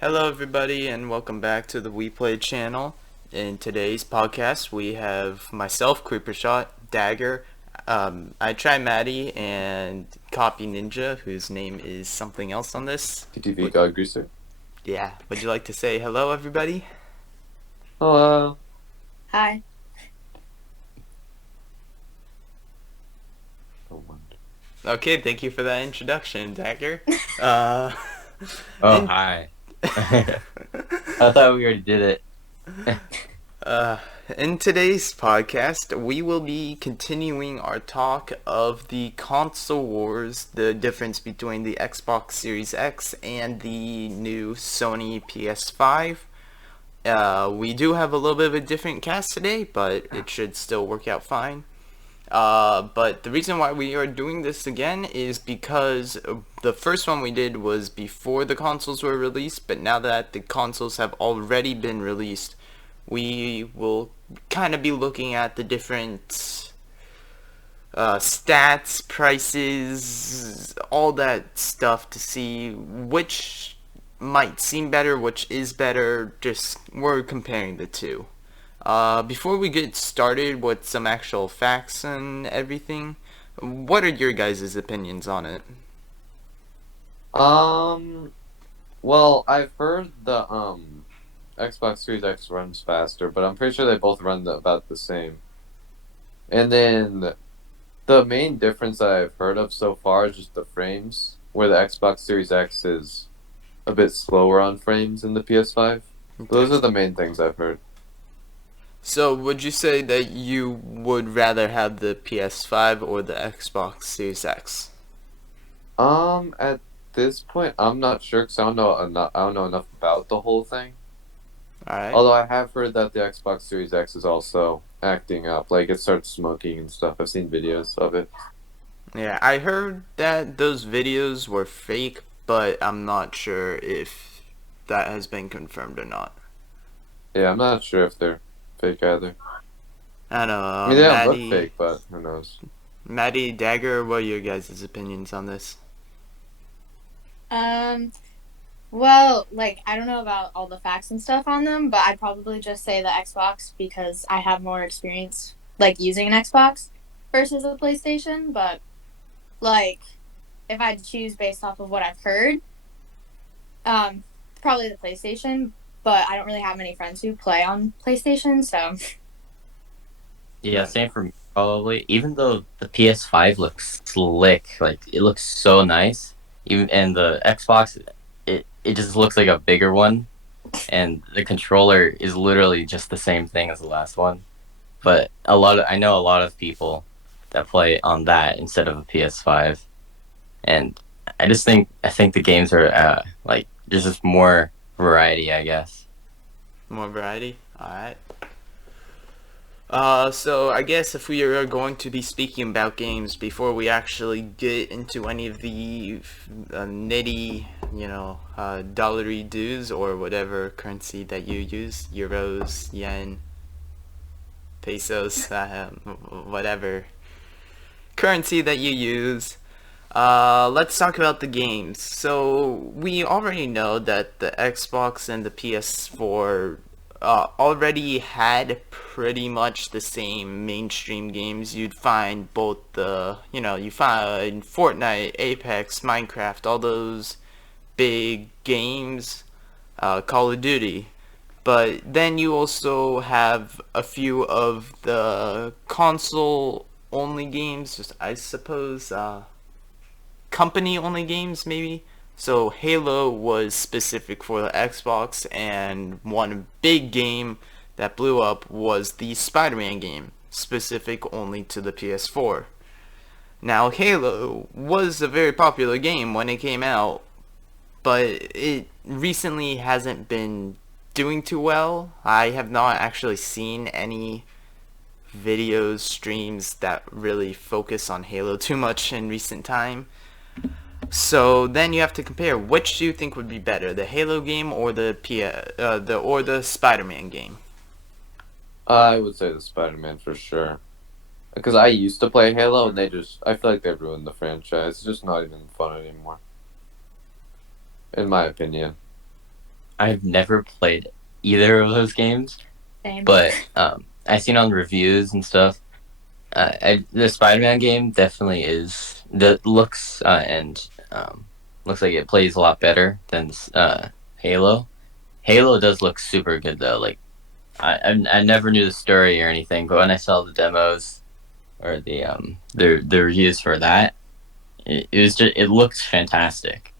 Hello everybody and welcome back to the We Play channel. In today's podcast we have myself, CreeperShot, Dagger, iTry, Maddiee, and Copyninja, whose name is something else on this. TTV God Greaser. Yeah, would you like to say hello everybody? Hello. Hi. Okay, thank you for that introduction, Dagger. Uh, Oh, in, hi. I thought we already did it. in today's podcast, we will be continuing our talk of the console wars, the difference between the Xbox Series X and the new Sony PS5. We do have a little bit of a different cast today, but it should still work out fine. But the reason why we are doing this again is because the first one we did was before the consoles were released, but now that the consoles have already been released, we will kind of be looking at the different stats, prices, all that stuff to see which might seem better, which is better. Just we're comparing the two. Before we get started with some actual facts and everything, what are your guys' opinions on it? Well, I've heard the Xbox Series X runs faster, but I'm pretty sure they both run about the same. And then the main difference that I've heard of so far is just the frames, where the Xbox Series X is a bit slower on frames than the PS5. Those are the main things I've heard. So, would you say that you would rather have the PS5 or the Xbox Series X? At this point, I'm not sure because I don't know enough about the whole thing. Alright. Although I have heard that the Xbox Series X is also acting up, like it starts smoking and stuff. I've seen videos of it. Yeah, I heard that those videos were fake, but I'm not sure if that has been confirmed or not. Yeah, I'm not sure if they're fake either. I don't I know, mean, they don't look fake, but who knows? Maddiee, Dagger, what are your guys' opinions on this? Well, I don't know about all the facts and stuff on them, but I'd probably just say the Xbox because I have more experience using an Xbox versus a PlayStation, but if I had to choose based off of what I've heard, probably the PlayStation, but I don't really have many friends who play on PlayStation, so Yeah, same for me, probably. Even though the PS5 looks slick, it looks so nice. And the Xbox, it just looks like a bigger one, and the controller is literally just the same thing as the last one. But I know a lot of people that play on that instead of a PS5, and I think the games are there's just more variety, I guess. More variety? Alright. So I guess if we are going to be speaking about games before we actually get into any of the nitty, dollary dues or whatever currency that you use, euros, yen, pesos, whatever currency that you use, let's talk about the games. So we already know that the Xbox and the PS4 already had pretty much the same mainstream games. You'd find both you find Fortnite, Apex, Minecraft, all those big games, Call of Duty. But then you also have a few of the console only games, just I suppose, company only games maybe. So Halo was specific for the Xbox, and one big game that blew up was the Spider-Man game, specific only to the PS4. Now Halo was a very popular game when it came out, but it recently hasn't been doing too well. I have not actually seen any videos, streams that really focus on Halo too much in recent time. So then you have to compare which do you think would be better, the Halo game or the Spider-Man game? I would say the Spider-Man for sure. Because I used to play Halo, and I feel like they ruined the franchise. It's just not even fun anymore. In my opinion. I've never played either of those games, Same. but I've seen on reviews and stuff. The Spider-Man game definitely is. The looks and looks like it plays a lot better than Halo. Halo does look super good though. Like I never knew the story or anything, but when I saw the demos or the reviews for that, it was just it looks fantastic.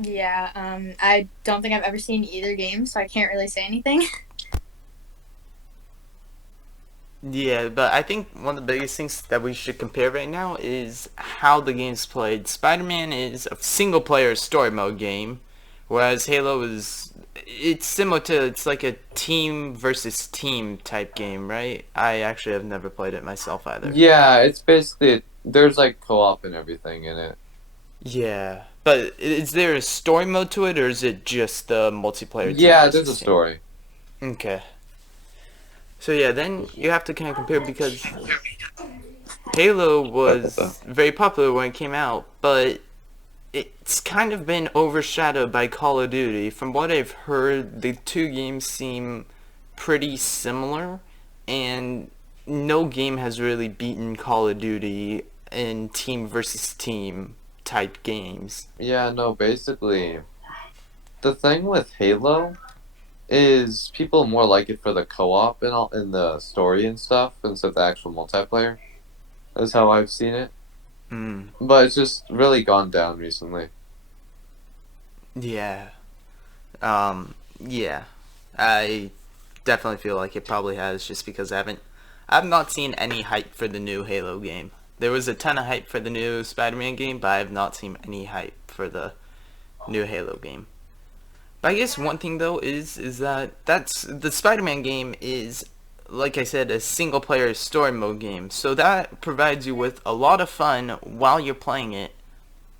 Yeah, I don't think I've ever seen either game, so I can't really say anything. Yeah, but I think one of the biggest things that we should compare right now is how the game's played. Spider-Man is a single-player story mode game, whereas Halo is it's similar to it's like a team versus team type game, right? I actually have never played it myself either. Yeah, it's basically there's like co-op and everything in it. Yeah, but is there a story mode to it, or is it just the multiplayer? Yeah, team there's a versus team? story. Okay. So yeah, then you have to kind of compare because Halo was very popular when it came out, but it's kind of been overshadowed by Call of Duty. From what I've heard, the two games seem pretty similar, and no game has really beaten Call of Duty in team versus team type games. Yeah, no, basically, the thing with Halo is people more like it for the co-op and all, and the story and stuff instead of the actual multiplayer. That's how I've seen it. Mm, But it's just really gone down recently. yeah. Yeah. I definitely feel like it probably has just because I've not seen any hype for the new Halo game. There was a ton of hype for the new Spider-Man game, but I have not seen any hype for the new Halo game. But I guess one thing though is that that's the Spider-Man game is, like I said, a single player story mode game. So that provides you with a lot of fun while you're playing it.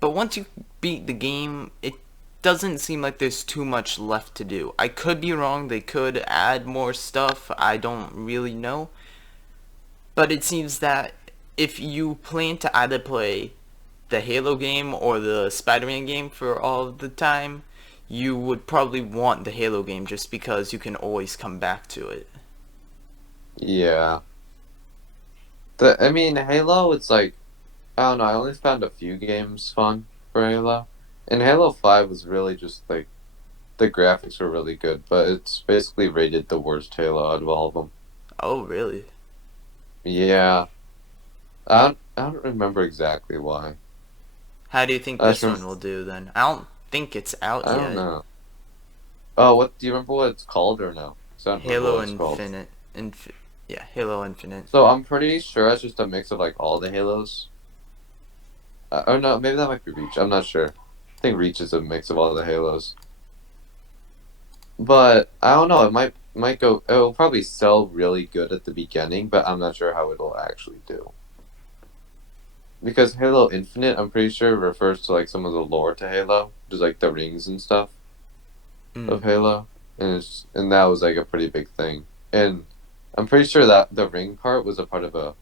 But once you beat the game, it doesn't seem like there's too much left to do. I could be wrong, they could add more stuff, I don't really know. But it seems that if you plan to either play the Halo game or the Spider-Man game for all of the time, you would probably want the Halo game just because you can always come back to it. Yeah. I mean, Halo, it's like, I don't know, I only found a few games fun for Halo. And Halo 5 was really just like, the graphics were really good, but it's basically rated the worst Halo out of all of them. Oh, really? Yeah. I don't remember exactly why. How do you think this one will do then? I don't think it's out I yet. don't know. Oh, what do you remember what it's called or no? 'Cause I don't remember Halo what it's called. Infinite. Yeah, Halo Infinite. So I'm pretty sure it's just a mix of like all the Halos. Or no, maybe that might be Reach. I'm not sure. I think Reach is a mix of all the Halos. But I don't know. It might go. It will probably sell really good at the beginning, but I'm not sure how it'll actually do. Because Halo Infinite, I'm pretty sure refers to like some of the lore to Halo, just like the rings and stuff of Halo, and that was like a pretty big thing. And I'm pretty sure that the ring part was a part of a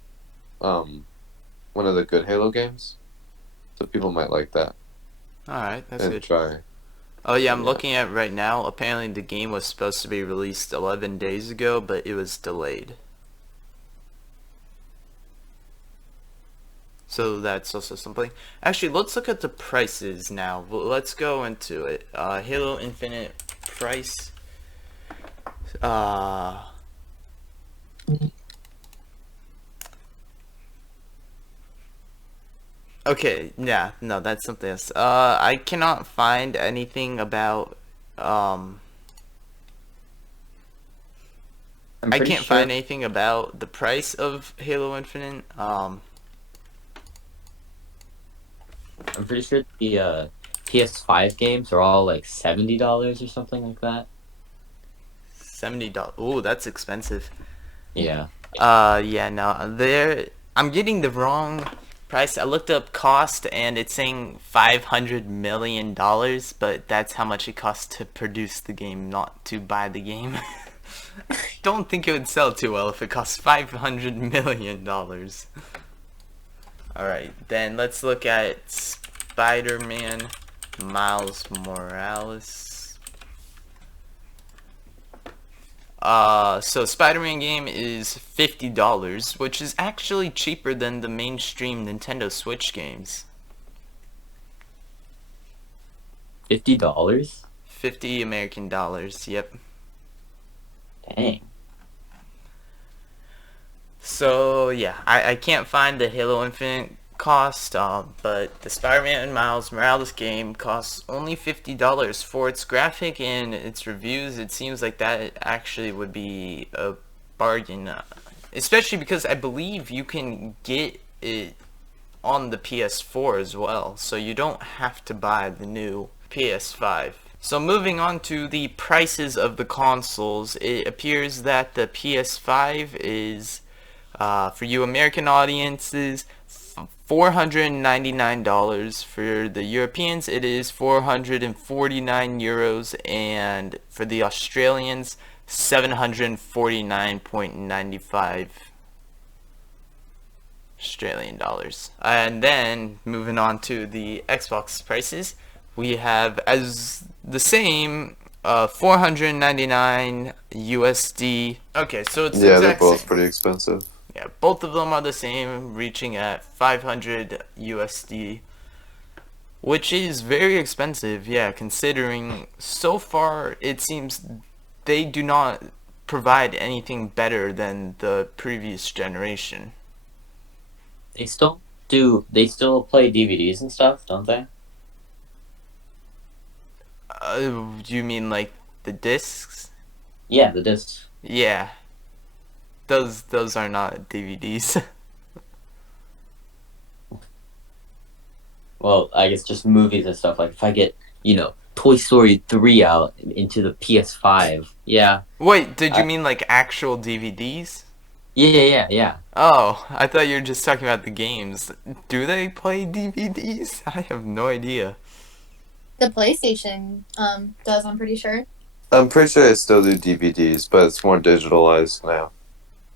one of the good Halo games, so people might like that Alright, that's and good. try. Oh yeah, I'm Yeah. looking at it right now. Apparently the game was supposed to be released 11 days ago, but it was delayed. So that's also something. Actually, let's look at the prices now. Let's go into it. Halo Infinite price. Okay, yeah, no, that's something else. I cannot find anything about, I'm I pretty can't sure, find anything about the price of Halo Infinite. I'm pretty sure the PS5 games are all like $70 or something like that. $70. Ooh, that's expensive. Yeah. Yeah, no, I'm getting the wrong price. I looked up cost and it's saying $500 million, but that's how much it costs to produce the game, not to buy the game. Don't think it would sell too well if it costs $500 million. Alright, then let's look at Spider-Man Miles Morales. So Spider-Man game is $50, which is actually cheaper than the mainstream Nintendo Switch games. $50? 50 American dollars, yep. Dang. So yeah, I can't find the Halo Infinite cost, but the Spider-Man Miles Morales game costs only $50 for its graphic and its reviews. It seems like that actually would be a bargain, especially because I believe you can get it on the PS4 as well, so you don't have to buy the new PS5. So moving on to the prices of the consoles, it appears that the PS5 is, for you American audiences, $499. For the Europeans, it is 449 euros, and for the Australians, 749.95 Australian dollars. And then moving on to the Xbox prices, we have as the same 499 USD. Okay, so it's the Yeah, they're exact both same. pretty expensive. Yeah, both of them are the same, reaching at 500 USD, which is very expensive, yeah, considering so far it seems they do not provide anything better than the previous generation. They still play DVDs and stuff, don't they? You mean like the discs? Yeah, the discs. Yeah, those are not DVDs. Well, I guess just movies and stuff. Like if I get, Toy Story 3 out into the PS5, yeah. Wait, did you mean like actual DVDs? Yeah. Oh, I thought you were just talking about the games. Do they play DVDs? I have no idea. The PlayStation does, I'm pretty sure. I'm pretty sure they still do DVDs, but it's more digitalized now.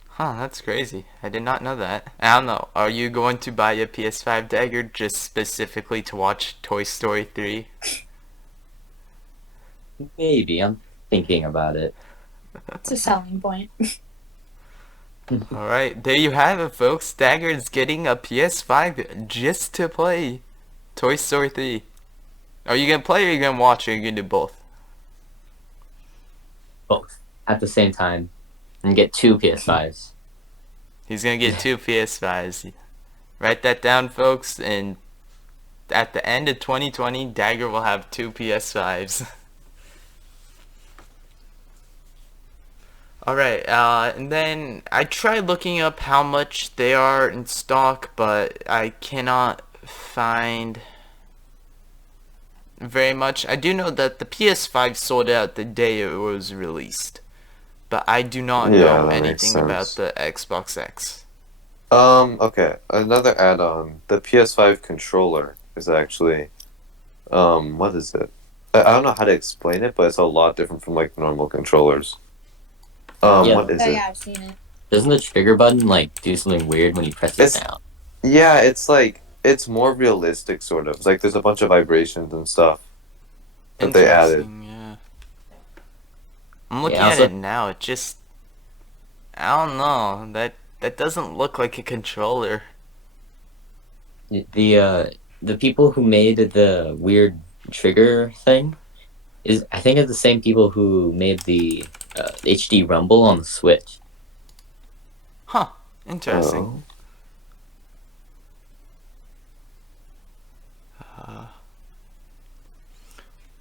Huh, that's crazy. I did not know that. I don't know. Are you going to buy a PS5 Dagger just specifically to watch Toy Story 3? Maybe. I'm thinking about it. It's a selling point. Alright, there you have it, folks. Dagger's getting a PS5 just to play Toy Story 3. Are you gonna play or are you gonna watch or are you gonna do both? Both at the same time and get 2 PS5s. He's gonna get 2 PS5s. Write that down, folks, and at the end of 2020, Dagger will have 2 PS5s. Alright, and then I tried looking up how much they are in stock, but I cannot find very much. I do know that the PS5 sold out the day it was released, but I do not know that makes anything about sense. the Xbox X. Okay, another add-on. The PS5 controller is actually, what is it? I don't know how to explain it, but it's a lot different from like normal controllers. Yeah. What is Oh it? yeah, I've seen it. Doesn't the trigger button like do something weird when you press it It's- down? Yeah, it's like it's more realistic, sort of. It's like there's a bunch of vibrations and stuff that they added. Interesting, yeah. I'm looking Yeah, at also- it now. It just, I don't know. That doesn't look like a controller. The people who made the weird trigger thing I think it's the same people who made the HD Rumble on the Switch. Huh. Interesting.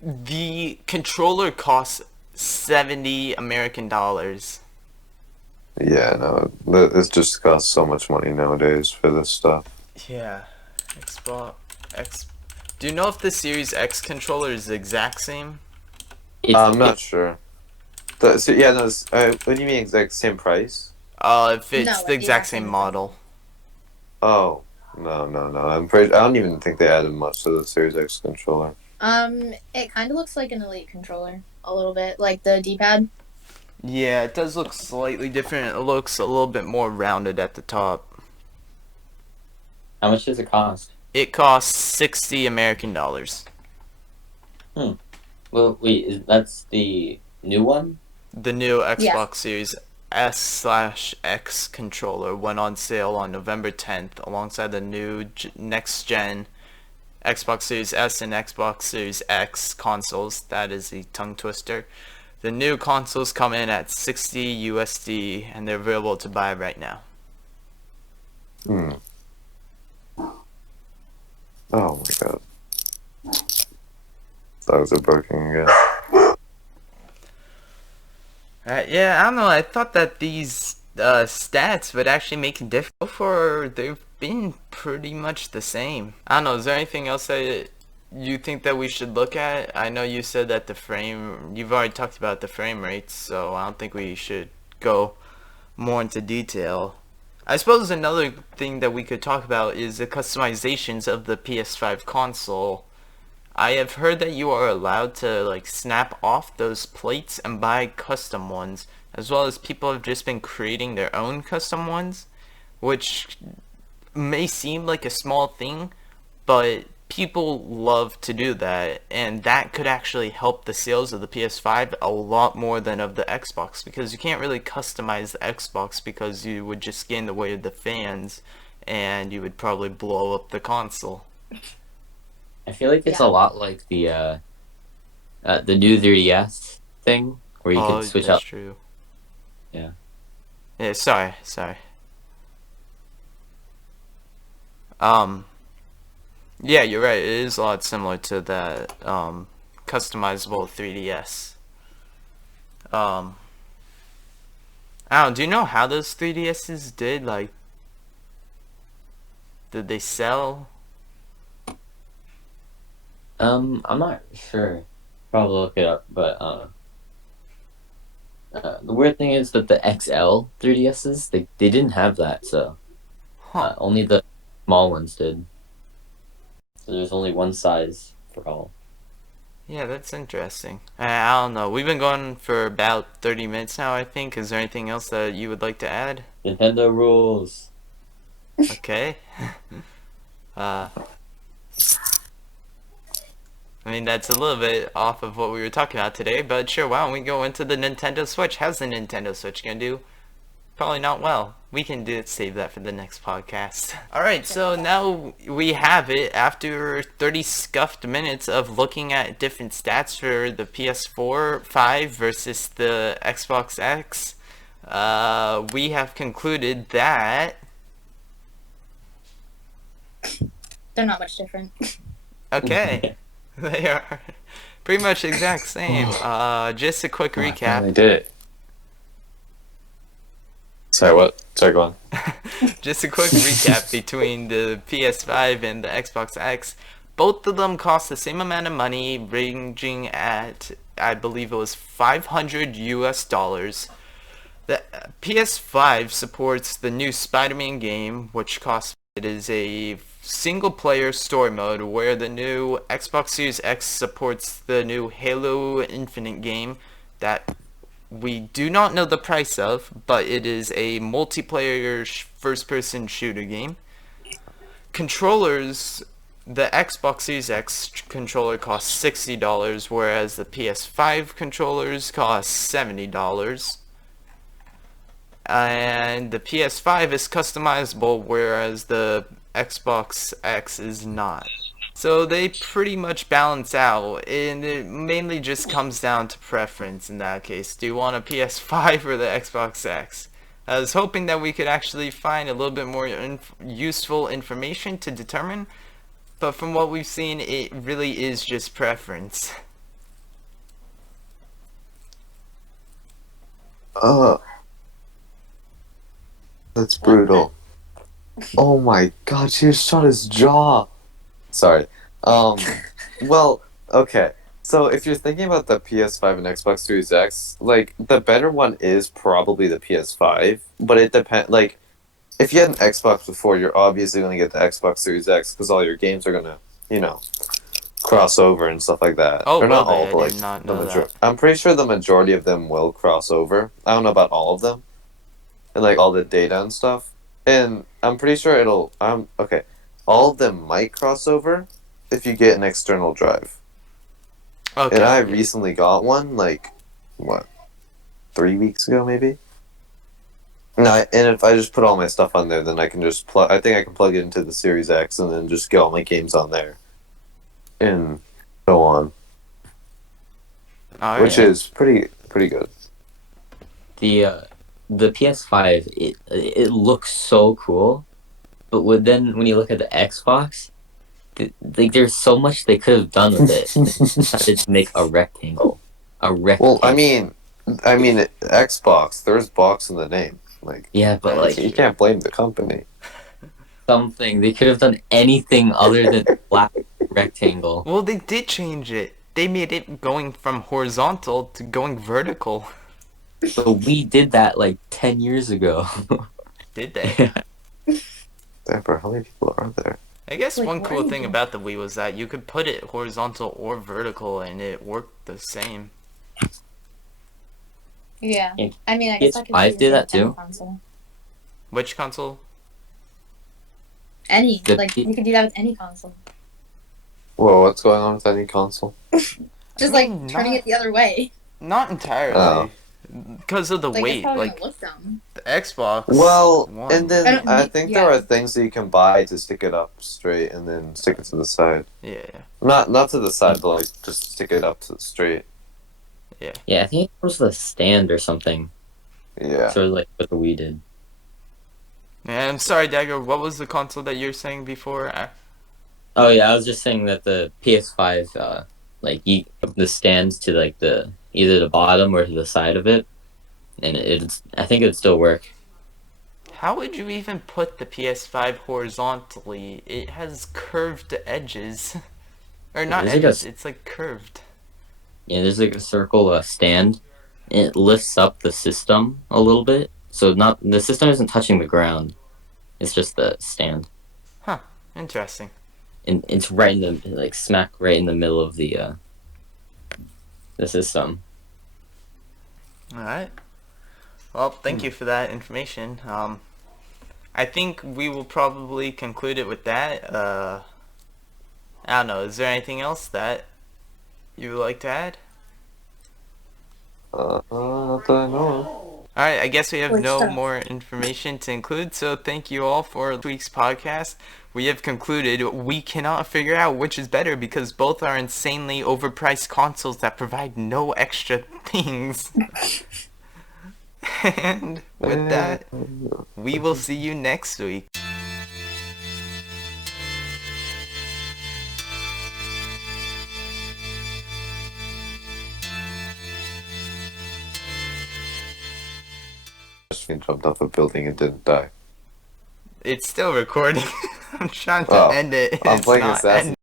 The controller costs 70 American dollars. Yeah, no, this just costs so much money nowadays for this stuff. Yeah. Xbox X. Do you know if the Series X controller is the exact same? I'm not sure. What do you mean exact same price? If it's No, the like exact same model. Oh, no. I don't even think they added much to the Series X controller. It kind of looks like an Elite controller, a little bit, like the D-pad. Yeah, it does look slightly different. It looks a little bit more rounded at the top. How much does it cost? It costs 60 American dollars. Well, wait, that's the new one? The new Yeah. Xbox Series S/X controller went on sale on November 10th alongside the new next-gen Xbox Series S and Xbox Series X consoles. That is a tongue twister. The new consoles come in at 60 USD and they're available to buy right now. Oh my god. Dogs are barking again. Yeah, I don't know. I thought that these stats would actually make it difficult for. They've been pretty much the same. I don't know. Is there anything else that you think that we should look at? I know you said that the frame. You've already talked about the frame rates, so I don't think we should go more into detail. I suppose another thing that we could talk about is the customizations of the PS5 console. I have heard that you are allowed to like snap off those plates and buy custom ones, as well as people have just been creating their own custom ones, which may seem like a small thing, but people love to do that, and that could actually help the sales of the PS5 a lot more than of the Xbox, because you can't really customize the Xbox because you would just get in the way of the fans and you would probably blow up the console. I feel like it's a lot like the new 3DS thing, where you Oh, can switch that's out. true. Yeah. Yeah, sorry. Yeah, you're right. It is a lot similar to that customizable 3DS. I don't know, do you know how those 3DSs did? Like, did they sell? I'm not sure. Probably look it up, but the weird thing is that the XL 3DSs they didn't have that, so Huh. only the small ones did. So there's only one size for all. Yeah, that's interesting. I don't know. We've been going for about 30 minutes now, I think. Is there anything else that you would like to add? Nintendo rules. Okay. I mean, that's a little bit off of what we were talking about today, but sure, why don't we go into the Nintendo Switch? How's the Nintendo Switch gonna do? Probably not well. We can save that for the next podcast. Alright, so now we have it after 30 scuffed minutes of looking at different stats for the PS4 5 versus the Xbox X. We have concluded that They're not much different. okay. They are pretty much exact same. Just a quick I recap. did it. Sorry, what? Sorry, go on. Just a quick recap between the PS5 and the Xbox X. Both of them cost the same amount of money, ranging at, I believe it was 500 US dollars. The PS5 supports the new Spider-Man game, which costs. It is a single-player story mode, where the new Xbox Series X supports the new Halo Infinite game that we do not know the price of, but it is a multiplayer first-person shooter game. Controllers, the Xbox Series X controller costs $60, whereas the PS5 controllers cost $70. And the PS5 is customizable, whereas the Xbox X is not. So they pretty much balance out, and it mainly just comes down to preference in that case. Do you want a PS5 or the Xbox X? I was hoping that we could actually find a little bit more useful information to determine, but from what we've seen, it really is just preference. That's brutal. Oh my god, she just shot his jaw. Sorry. Well, okay. So if you're thinking about the PS5 and Xbox Series X, like the better one is probably the PS5, but it depends. Like, if you had an Xbox before, you're obviously going to get the Xbox Series X because all your games are gonna, cross over and stuff like that. Oh, Or will not they? all, I but did like not the know majority. that. I'm pretty sure the majority of them will cross over. I don't know about all of them, and like all the data and stuff. And I'm pretty sure it'll. All of them might cross over if you get an external drive. Okay. And I yeah. recently got one, like, what, 3 weeks ago, maybe? And if I just put all my stuff on there, then I can just plug. I think I can plug it into the Series X and then just get all my games on there, and so on, All which right. is pretty good. The PS5 it looks so cool, but when you look at the Xbox, like there's so much they could have done with it. They decided to make a rectangle. Well, I mean, Xbox. There's box in the name. Like, Yeah, but That's like you can't blame the company. something they could have done anything other than black rectangle. Well, they did change it. They made it going from horizontal to going vertical. So we did that like 10 years ago. Did they? Deborah, how many people are there? I guess Like, one what cool are you thing doing? about the Wii was that you could put it horizontal or vertical and it worked the same. Yeah. Yeah. I mean, I guess I could PS5 see did the that same with too? any console. Which console? Any. The Like, P- you could do that with any console. Whoa, what's going on with any console? Just, I mean, like, turning it the other way. Not entirely. Because of the Like, it's weight. probably Like, gonna look dumb. the Xbox Well, One. and then I think there yeah. are things that you can buy to stick it up straight and then stick it to the side. Yeah. Not to the side, but like just stick it up to the straight. Yeah, I think it was the stand or something. Yeah. Sort of like what the Wii did. And I'm sorry, Dagger, what was the console that you were saying before? Oh yeah, I was just saying that the PS5, like the stands to like the either the bottom or to the side of it, and I think it'd still work. How would you even put the PS5 horizontally? It has curved edges. Or not There's like edges, it's like curved. Yeah, there's like a circle stand, and it lifts up the system a little bit, so not the system isn't touching the ground. It's just the stand, Huh. Interesting. and it's right in the like smack right in the middle of the system. Alright. Well, thank you for that information. I think we will probably conclude it with that. I don't know, is there anything else that you would like to add? Not that I know of. Alright, I guess we have Good no stuff. more information to include, so thank you all for this week's podcast. We have concluded we cannot figure out which is better because both are insanely overpriced consoles that provide no extra things. And with that, we will see you next week. He jumped off a building and didn't die. It's still recording. I'm trying to Oh, end it. I'm It's playing not Assassin's ending.